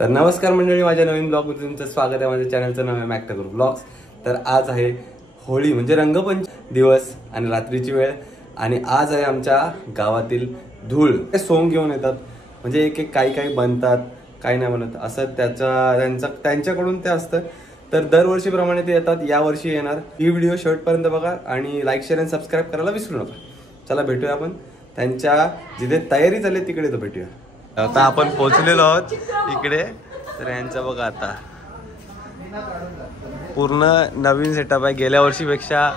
तर नमस्कार मंडळी, माझ्या नवीन ब्लॉग मध्ये तुमचं स्वागत आहे. माझ्या चॅनलचं नाव आहे मॅक्टागुरू ब्लॉग्स. तर आज आहे होळी म्हणजे रंगपंचमी दिवस आणि रात्रीची वेळ. आणि आज आहे आमच्या गावातील धूळ. ते सोंग घेऊन येतात, म्हणजे एक एक काही बनतात, काही नाही बनत असं त्यांच्याकडून ते असतं. तर दरवर्षीप्रमाणे ते येतात, या वर्षी येणार. ही व्हिडिओ शेवटपर्यंत बघा आणि लाईक शेअर आणि सबस्क्राईब करायला विसरू नका. चला भेटूया आपण त्यांच्या जिथे तयारी चालली तिकडे तो भेटूया. आता आपण पोहोचलेलो आहोत इकडे. तर यांचा बघा आता पूर्ण नवीन सेटअप आहे, गेल्या वर्षीपेक्षा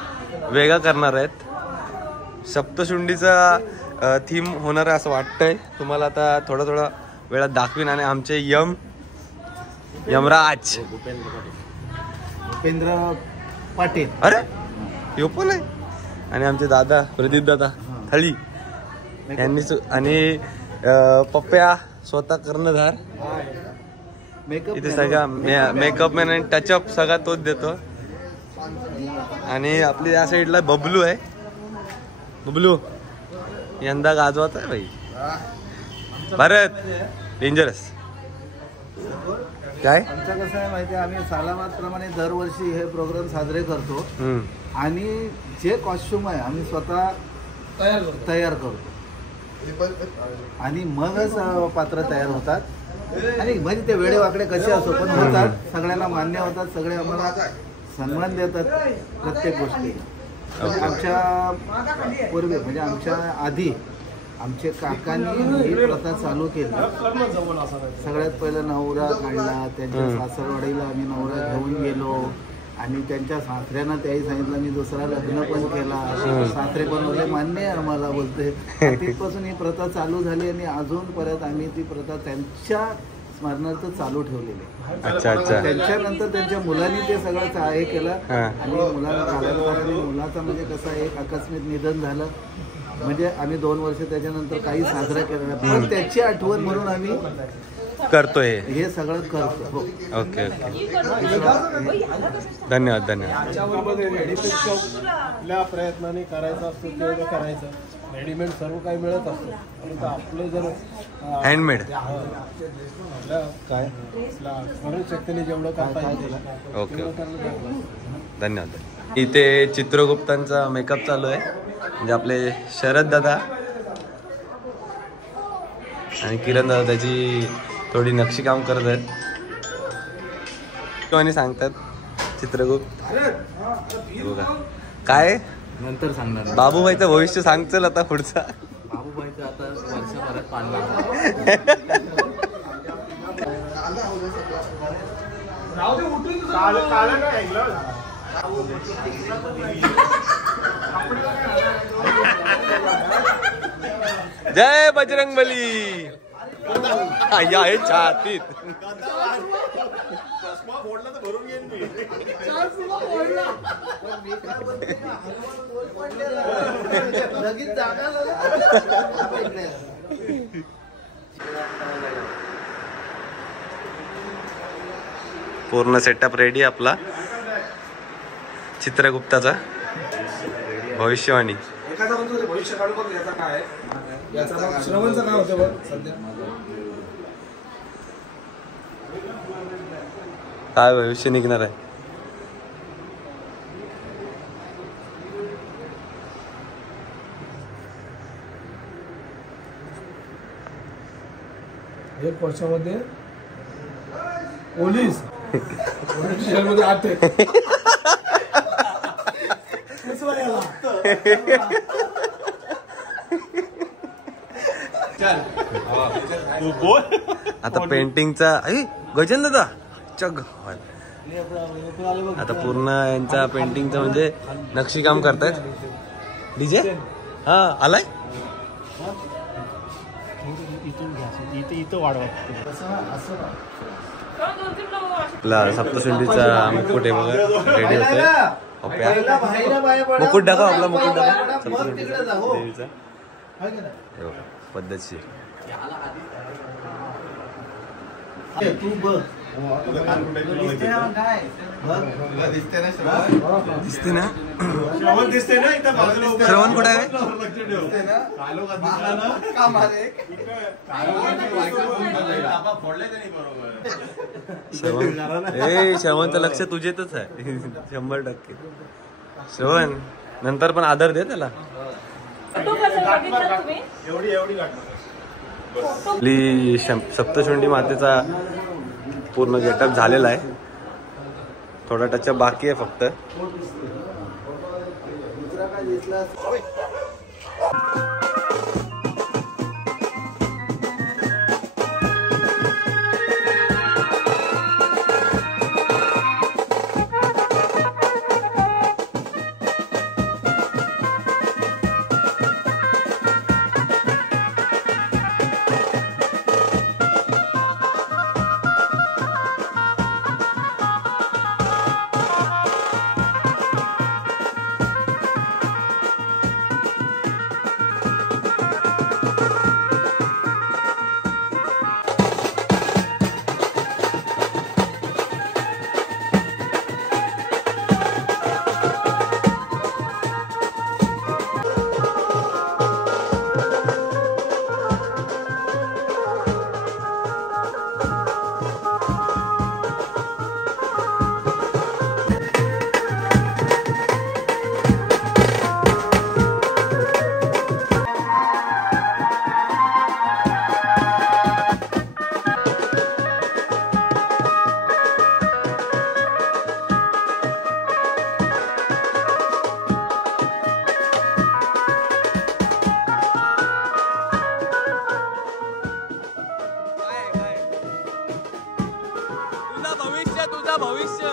वेगळा करणार आहेत. सप्तशृंडीचा थीम होणार आहे असं वाटतंय. तुम्हाला आता थोडा वेळात दाखवीन. आणि आमचे यमराज भूपेंद्र पाटील, अरे यो पण आहे. आणि आमचे दादा प्रदीप दादा थळी यांनी आणि पप्प्या स्वतः कर्णधार. इथे सगळा मेकअप मॅन आणि टचअप सगळा तोच देतो. आणि आपली या साईडला बबलू आहे. बबलू यंदा गाजवत आहे भाई. भारत डेंजरस. काय आमचं कसं आहे माहिती आहे, आम्ही सालामातप्रमाणे दरवर्षी हे प्रोग्राम साजरे करतो. आणि जे कॉस्ट्युम आहे आम्ही स्वतः तयार करतो आणि मगच पात्र तयार होतात. आणि म्हणजे ते वेडेवाकडे कसे असो पण होतात, सगळ्यांना मान्य होतात, सगळे आम्हाला सन्मान देतात प्रत्येक गोष्टी. म्हणजे आमच्या पूर्वी म्हणजे आमच्या आधी आमच्या काकांनी ही प्रथा चालू केली. सगळ्यात पहिला नवरा काढला, त्यांच्या सासरवाडीला आम्ही नवरा घेऊन गेलो आणि त्यांच्या सासऱ्यांना त्याही सांगितलं मी दुसरा लग्न पण केला. सासरे पण बोलले मान्य आहे आम्हाला, बोलते. तिथपासून ही प्रथा चालू झाली आणि अजून परत आम्ही ती प्रथा त्यांच्या स्मरणार्थ चालू ठेवलेली. अच्छा. त्यांच्यानंतर त्यांच्या मुलांनी ते सगळं हे केलं. आणि मुलाला कालांतराने मुलाचं म्हणजे कसं एक आकस्मिक निधन झालं. म्हणजे आम्ही 2 वर्ष त्याच्यानंतर काही साजरा केला पण त्याची आठवण म्हणून आम्ही करतोय हे सगळं करतो. ओके. धन्यवाद. आपल्या प्रयत्नाने करायचं असतो तेवढं करायचं. रेडीमेड सर्व काही मिळत असतं, परंतु आपलं जर हँडमेड काय स्मरणशक्तीने जेवढं करता येईल. ओके. धन्यवाद. इथे चित्रगुप्तांचा मेकअप चालू आहे. म्हणजे आपले शरद दादा आणि किरण दादा त्याची थोडी नक्षीकाम करत आहेत आणि सांगतात चित्रगुप्त बघा काय नंतर सांगणार. बाबूभाईचं भविष्य सांगचल आता पुढचा. बाबूभाईचं आता वर्षभरात पाडला. जय बजरंगबली. या हे छातीत पूर्ण सेटअप रेडी आपला. चित्रगुप्ताचा भविष्यवाणी. भविष्य काढून बघ याचा काय याचा श्रवणचं काय होतं बघ सध्या. काय भविष्य निघणार आहे. एक वर्षामध्ये पोलीस मध्ये आते आता पेंटिंगचा गजन दादा चग. आता पूर्ण यांचा पेंटिंगचा म्हणजे नक्षीकाम करतायत. डीजे हा आलाय. आपला सप्तशृंडीचा मुकुट आहे बघा, रेडी होतोय. मुकुट दाखव आपला, मुकुट दाखव सप्तशृंडीचा पद्धतशीर. तू बघ दिसते ना श्रवण कुठे आहे? श्रवणचं लक्ष तुझेतच आहे 100%. श्रवण नंतर पण आदर दे त्याला. सप्तशृंगी मातेचा पूर्ण गेटअप झालेला आहे. थोडा टचअप बाकी आहे फक्त. तुझा भविष्य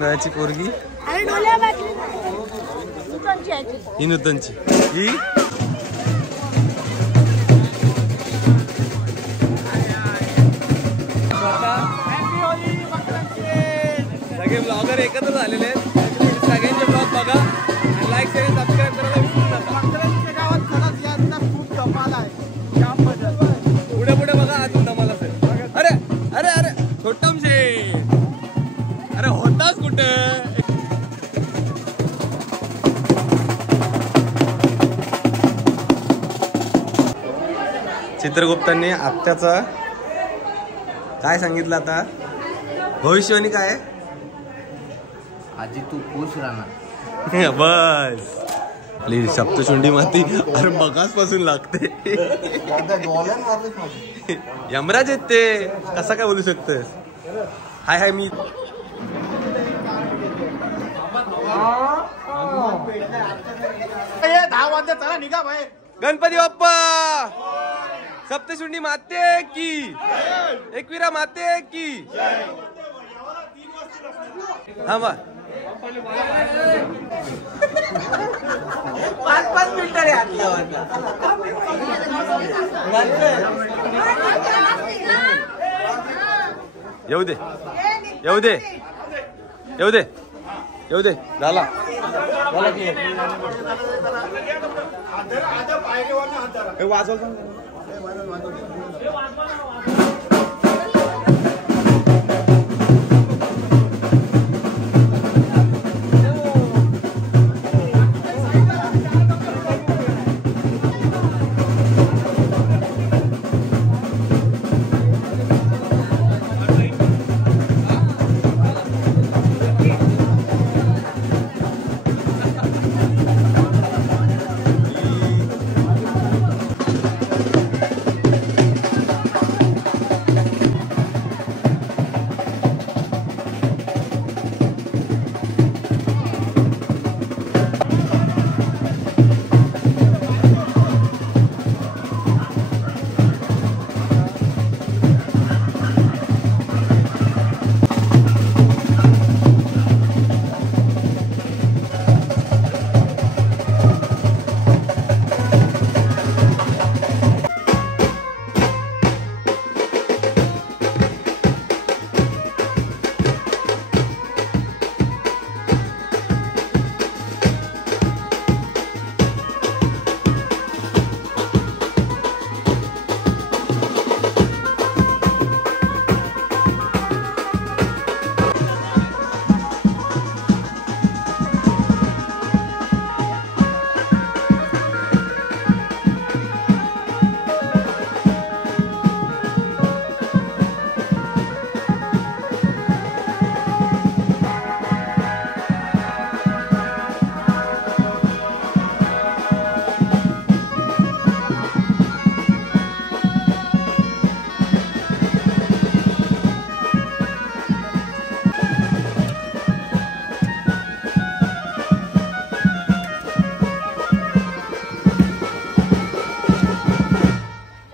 गळ्याची पोरगी ही नूतनची ही सगळे ब्लॉगर एकत्र झालेले आहेत. सगळ्यांचे ब्लॉग बघा आणि लाईक शेअर सबस्क्राईब करायला विसरू नका. गावात खरंच यंदा खूप धमाल आहे. पुढे पुढे बघा अजून धमाल असेल. अरे अरे अरे छोटम शे अरे होताच कुठे. चित्रगुप्तांनी आत्याचा काय सांगितलं आता भविष्यवाणी काय आहे. आजी तू खुश राहणार बस. सप्तशृंगी माती अरे मगाच पासून लागते. यमराज आहेत ते कसं काय बोलू शकतोस. हाय हाय मी चला निघा भाई. गणपती बाप्पा सप्तशृंगी माते की एकविरा माते की. हा बा 5 मिनिटं रे आतला येऊ दे येऊ दे येऊ दे येऊ दे झाला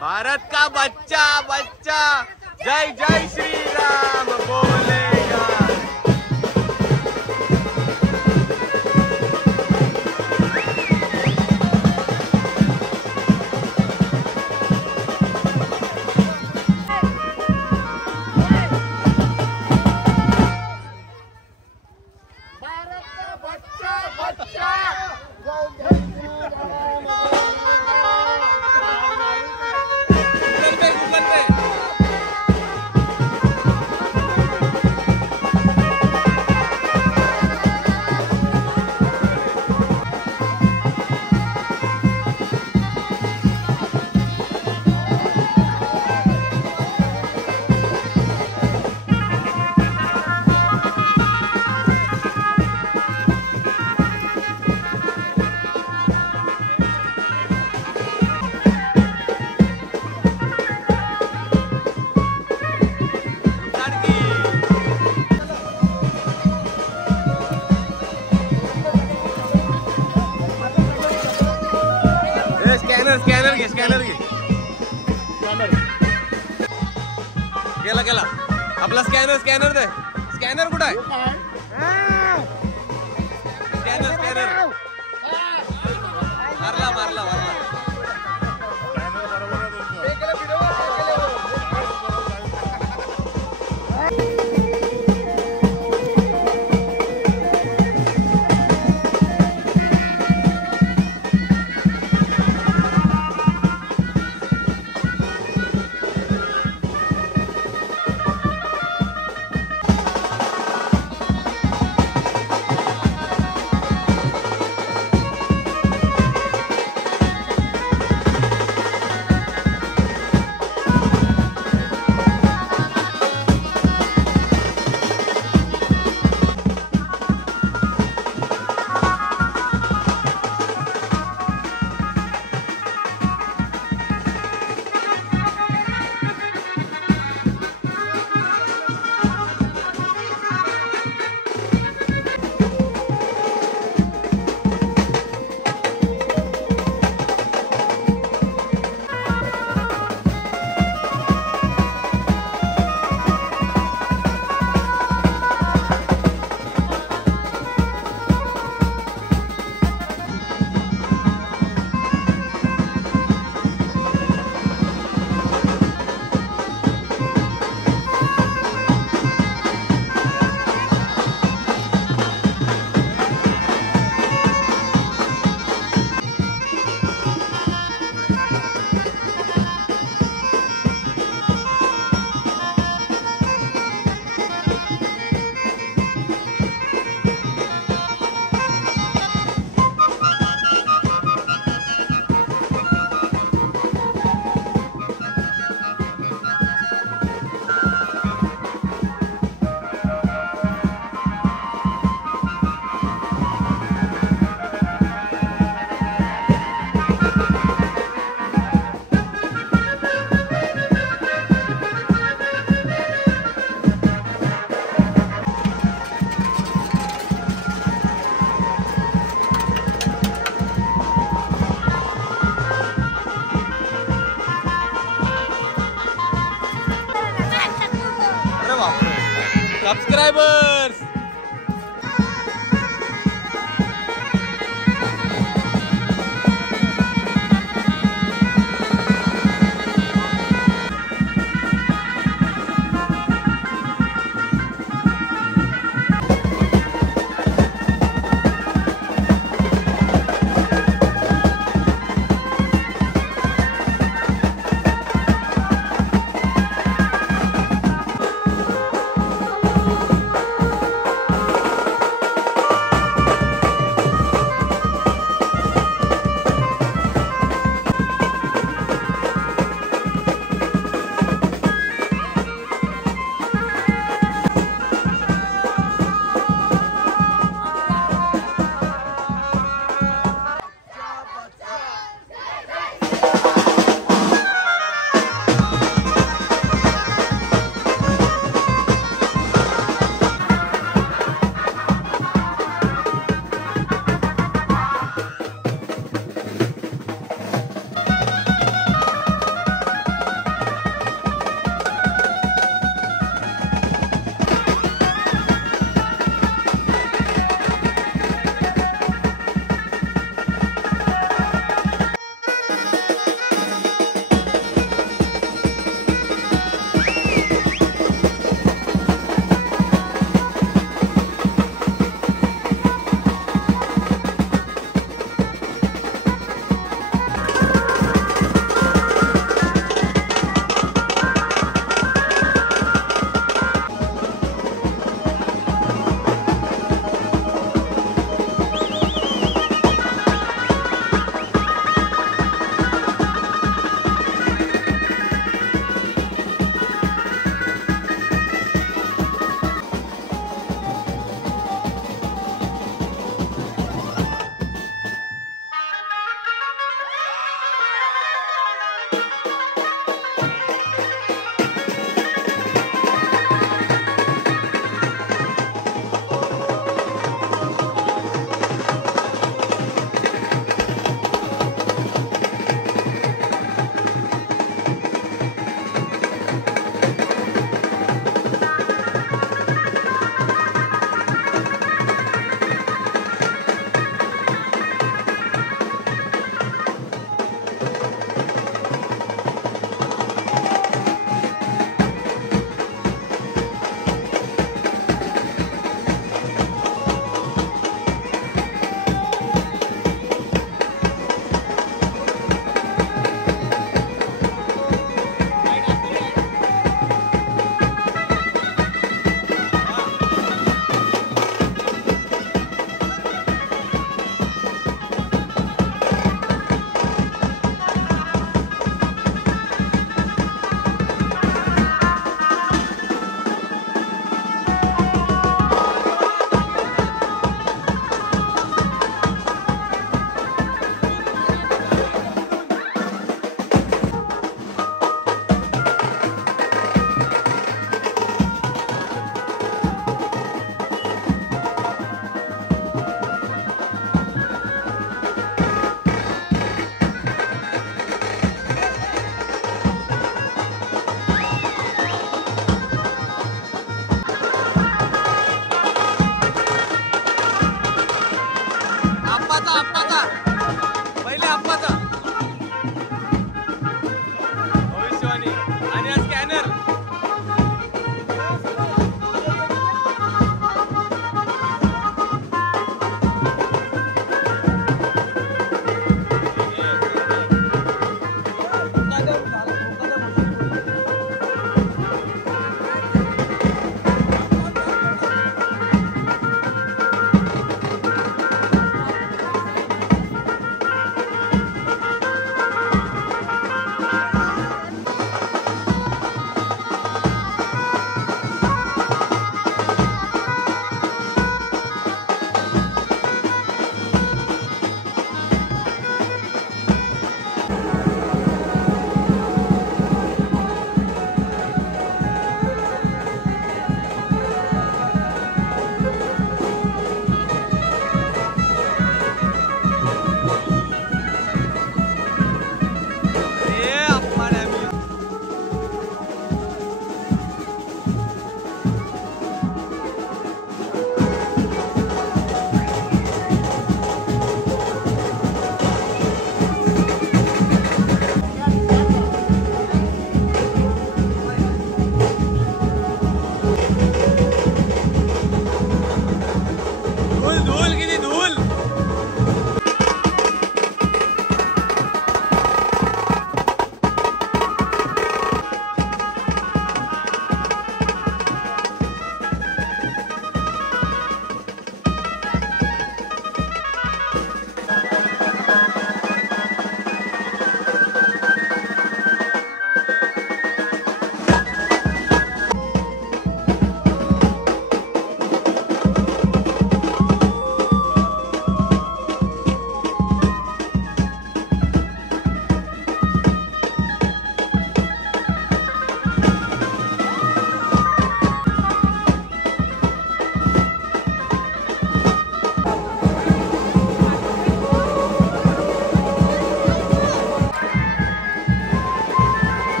भारत का बच्चा बच्चा जय जय श्री राम बोलेगा। स्कॅनर घे स्कॅनर घे गेला गेला आपला स्कॅनर दे स्कॅनर कुठं आहे स्कॅनर मारला सबस्क्रायबर्स.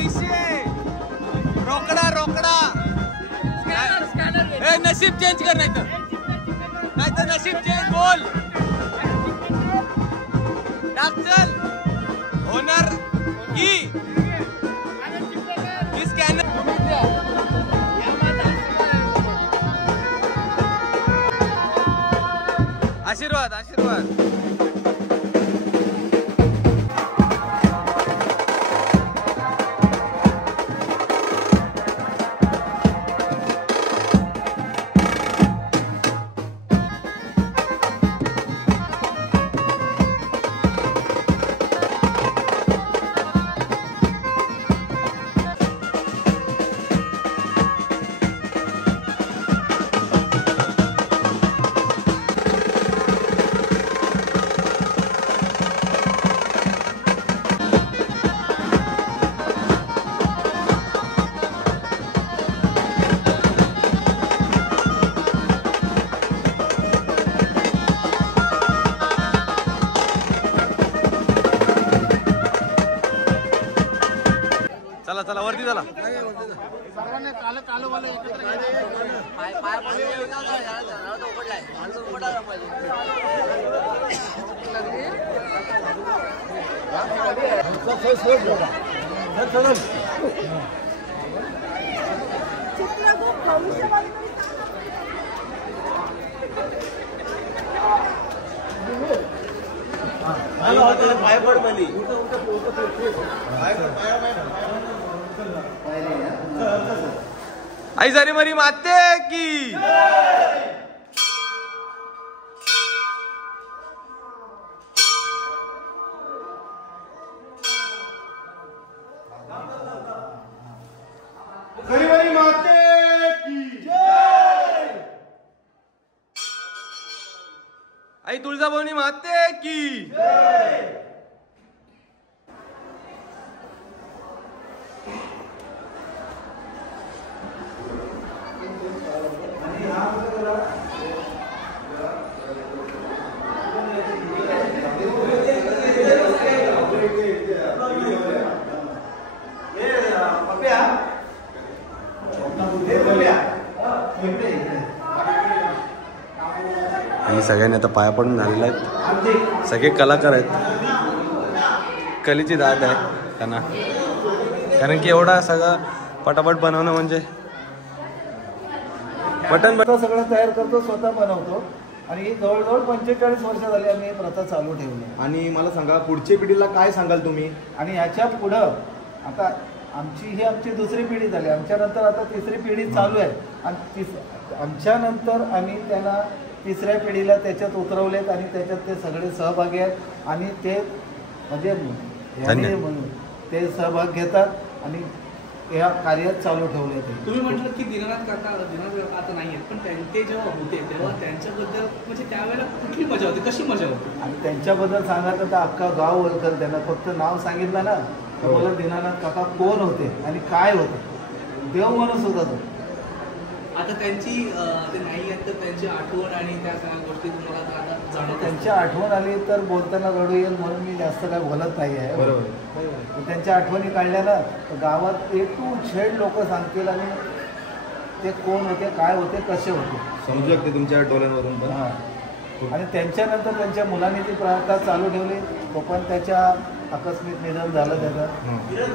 पैसे रोकडा रोकडा नशीब चेंज कर नाही तर नशीब चेंज बोल टाक चल होणार की स्कॅनर आशीर्वाद आशीर्वाद चला चला वरती चला सर्वांनी काल वाले एकत्र पाय पड मली आई सारी मरी माते की आई तुळजाभवानी माते की आणि सगळ्यांनी आता पाया पडून झालेले आहेत. सगळे कलाकार आहेत, कलेची दाद आहे त्यांना, कारण की एवढा सगळं पटापट बनवणं म्हणजे बटन सगळं तयार करतो, स्वतः बनवतो आणि जवळजवळ 45 वर्ष झाली आम्ही ही प्रथा चालू ठेवली. आणि मला सांगा पुढच्या पिढीला काय सांगाल तुम्ही? आणि याच्या पुढं आता आमची दुसरी पिढी झाली, आमच्यानंतर आता तिसरी पिढी चालू आहे आणि आमच्यानंतर आम्ही त्यांना तिसऱ्या पिढीला त्याच्यात उतरवलेत आणि त्याच्यात ते सगळे सहभागी आहेत आणि ते म्हणजे म्हणून ते सहभाग घेतात आणि या कार्यात चालू ठेवले. तुम्ही म्हटलं की दीनानाथ काका आता नाही आहेत, पण ते जेव्हा होते तेव्हा त्यांच्याबद्दल म्हणजे त्यावेळेला कुठली मजा होती, कशी मजा होती? आणि त्यांच्याबद्दल सांगायचं तर अख्खा गाव ओळखल. त्यांना फक्त नाव सांगितलं ना तर मला दीनानाथ काका कोण होते आणि काय होते, देव माणूस होता तो. आता त्यांची ते नाही आहेत तर त्यांची आठवण आणि त्या सगळ्या गोष्टी तुम्हाला आता जाणवतात? त्यांची आठवण आली तर बोलताना रडू येईल म्हणून मी जास्त काय बोलत नाही आहे. बरोबर. त्यांच्या आठवणी काढल्या ना तर गावात A to Z लोक सांगतील आणि ते कोण होते, काय होते, कसे होते समजू शकते तुमच्या डोळ्यांवरून पण. हां. आणि त्यांच्यानंतर त्यांच्या मुलांनी ती प्रथा चालू ठेवली. तो पण त्याच्या आकस्मिक निधन झालं त्याचं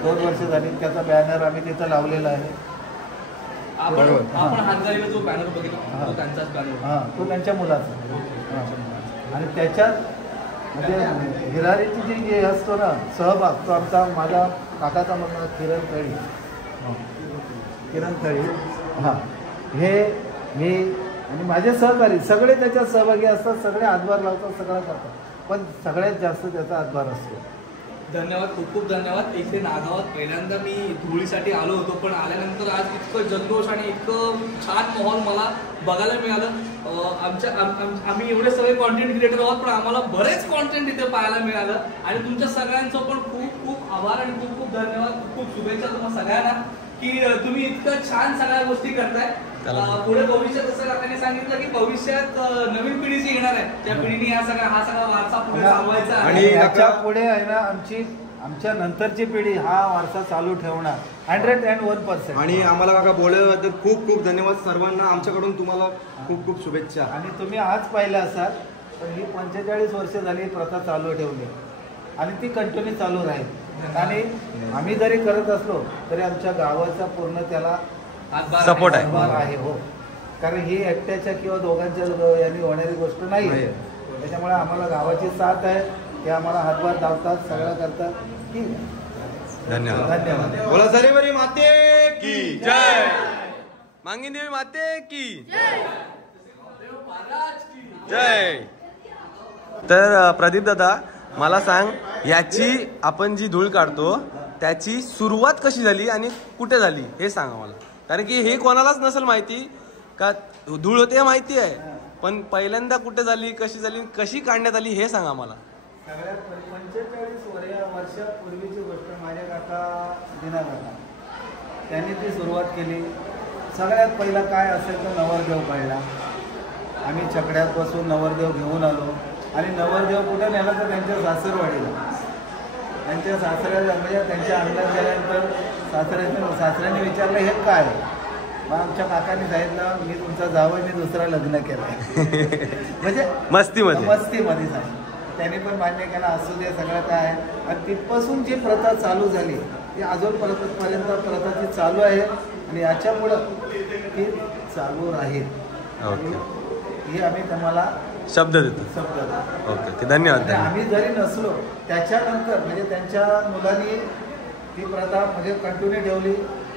2 वर्ष झाली. त्याचा बॅनर आम्ही तिथं लावलेला आहे. आपण हातगाडीला जो बॅनर बघितला तो त्यांचाच बॅनर. हां, तो त्यांच्या मुलाचा. आणि त्याच्यात म्हणजे हिरारीची जी असतो ना सहभाग, तो आमचा माझा काकाचा म्हणणं किरण थळी हां, हे मी आणि माझे सहकारी सगळे त्याच्यात सहभागी असतात, सगळे हातभार लावतात, सगळं करतात, पण सगळ्यात जास्त त्याचा हातभार असतो. धन्यवाद, खूप खूप धन्यवाद. इथे नागावात पहिल्यांदा मी धुळीसाठी आलो होतो, पण आल्यानंतर आज इतकं जल्लोष आणि इतकं छान माहोल मला बघायला मिळालं. आम्ही एवढे सगळे कॉन्टेंट क्रिएटर आहोत, पण आम्हाला बरेच कॉन्टेंट इथे पाहायला मिळालं आणि तुमच्या सगळ्यांचं पण खूप खूप आभार आणि खूप खूप धन्यवाद. खूप खूप शुभेच्छा तुम्हाला सगळ्यांना की तुम्ही इतकं छान सगळ्या गोष्टी करताय. पुढे भविष्यात असं काकांनी सांगितलं की भविष्यात नवीन पिढी जी येणार आहे त्या पिढीने हा सगळा वारसा पुढे चालवायचा आणि याच्या पुढे आहे ना आमच्या नंतरची पिढी हा वारसा चालू ठेवणार 101%. आणि आम्हाला काका बोलल्याबद्दल खूप खूप धन्यवाद सर्वांना. आमच्याकडून तुम्हाला खूप खूप शुभेच्छा. आणि तुम्ही आज पाहिलं असाल तर ही 45 वर्ष झाली ही प्रथा चालू ठेवली आणि ती कंटिन्यू चालू राहील. आणि आम्ही जरी करत असलो तरी आमच्या गावाचा पूर्ण त्याला सपोर्ट आहे. हातभार आहे. हो, कारण ही एकट्याच्या किंवा दोघांच्या यांनी होणारी गोष्ट नाही आहे. त्याच्यामुळे आम्हाला गावाची साथ आहे, ते आम्हाला हातभार धावतात, सगळं करतात. ठीक आहे, धन्यवाद. धन्यवाद. बोला सरीवरी माते की जय. मांगी देवी माते की जय. तर प्रदीप दादा मला सांग, याची आपण जी धूळ काढतो त्याची सुरुवात कशी झाली आणि कुठे झाली हे सांगा मला. कारण की हे कोणालाच नसेल माहिती का. धूळ होते माहिती आहे, पण पहिल्यांदा कुठे झाली, कशी झाली, कशी काढण्यात आली हे सांगा मला. सगळ्यात 45 वर्षापूर्वीची गोष्ट माझ्या काका दिना काका त्यांनी ती सुरुवात केली. सगळ्यात पहिला काय असेल तर नवरदेव काढला. आम्ही चकड्यात बसून नवरदेव घेऊन आलो आणि नवरदेव कुठं नेला तर त्यांच्या सासरवाडीला. त्यांच्या सासऱ्याला म्हणजे त्यांच्या अंगणात गेल्यानंतर सासऱ्याने विचारलं हे काय. मग आमच्या काकांनी सांगितलं मी तुमचा जावं, मी दुसरा लग्न केलं. म्हणजे मस्तीमध्ये सांगितलं. त्यांनी पण मान्य केला असू दे सगळं काय. आणि तिथपासून जी प्रथा चालू झाली ती अजूनपर्यंत प्रथा ती चालू आहे आणि याच्यामुळं ती चालू राहील. ओके, हे आम्ही तुम्हाला शब्द देतो. शब्द ओके, धन्यवाद. आम्ही जरी नसलो त्याच्यानंतर म्हणजे त्यांच्या मुलांनी ती प्रथा म्हणजे कंटिन्यू ठेवली.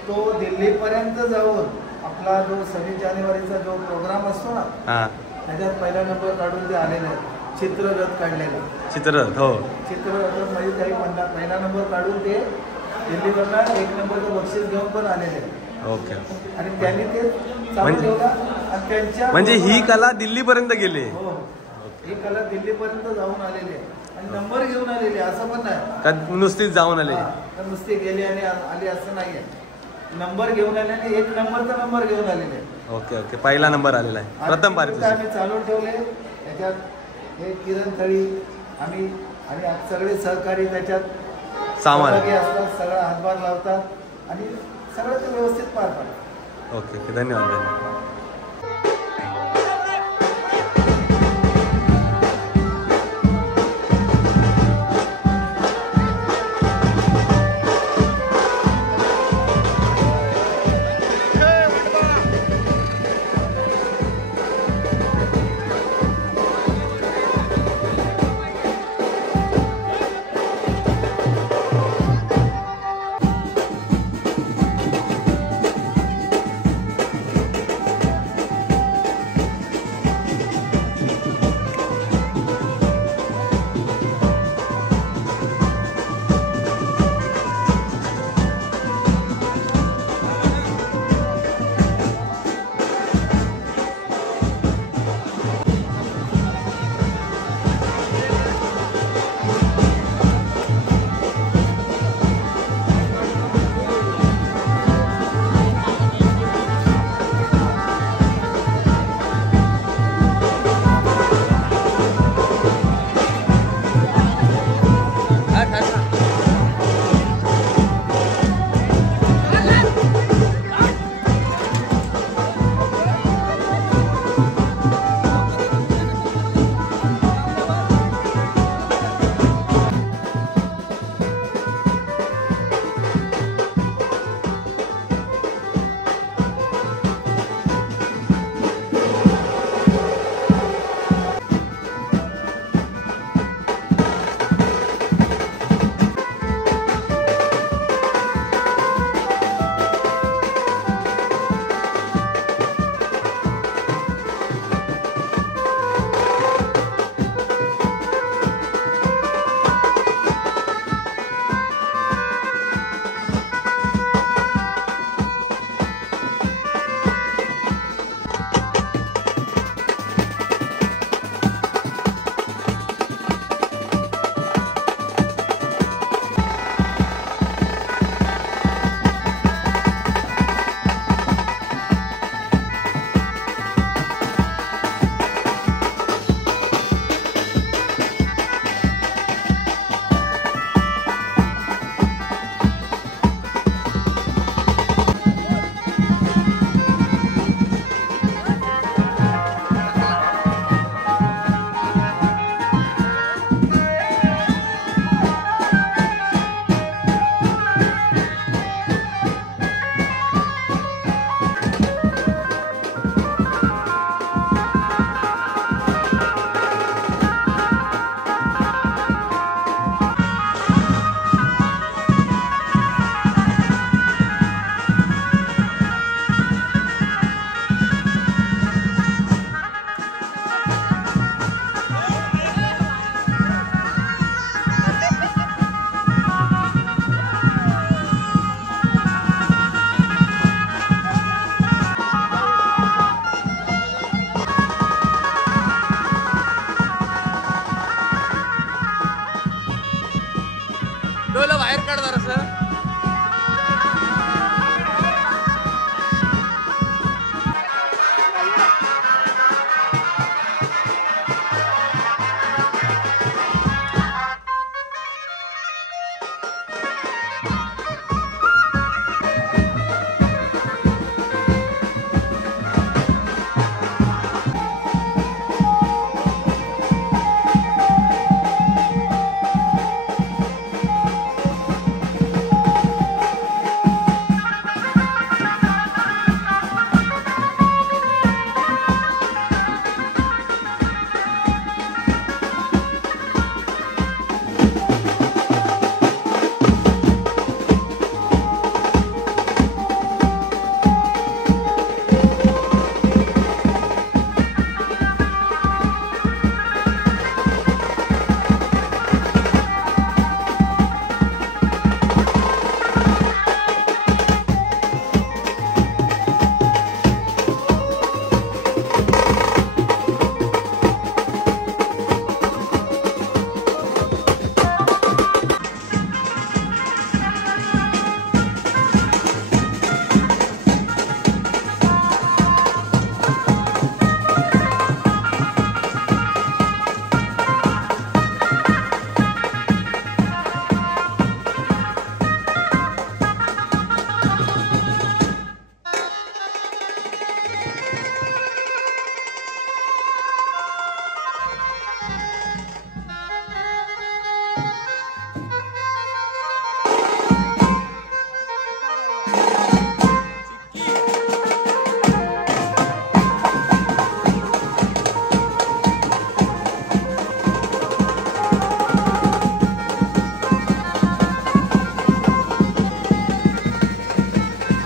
तो दिल्लीपर्यंत जाऊन आपला जो 26 जानेवारीचा जो प्रोग्राम असतो ना हा, त्याच्यात पहिला नंबर काढून ते आलेले आहेत. चित्ररथ काढलेला चित्ररथ. हो, चित्ररथ मध्ये काही म्हणतात पहिला नंबर काढून ते दिल्लीवरला 1 नंबरचं बक्षीस घेऊन पण आलेले आहेत. ओके. आणि त्यांनी ते चालू ठेवला आणि त्यांच्या म्हणजे ही कला दिल्लीपर्यंत गेली. हो, ही कला दिल्लीपर्यंत जाऊन आलेली आहे आणि नंबर घेऊन आलेली आहे. असं पण नाही का नुसतीच जाऊन आले. तर नुसते गेले आणि आले असं नाहीये. नंबर घेऊन आले आणि 1 नंबरचा नंबर घेऊन आलेले आहे. ओके ओके, पहिला नंबर आलेला आहे, प्रथम पारितोषिक. आम्ही चालू ठेवले त्याच्यात. हे किरण थळी आम्ही आणि सगळे सहकारी त्याच्यात सामान्य असतात, सगळं हातभार लावतात आणि सगळं ते व्यवस्थित पार पाडतात. ओके ओके, धन्यवाद धन्यवाद.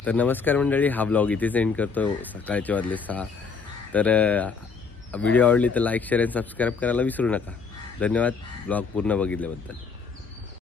तर नमस्कार मंडळी, हा ब्लॉग इथेच एंड करतो. सकाळचे वाजले 6. तर व्हिडिओ आवडली तर लाईक शेअर आणि सबस्क्राईब करायला विसरू नका. धन्यवाद ब्लॉग पूर्ण बघितल्याबद्दल.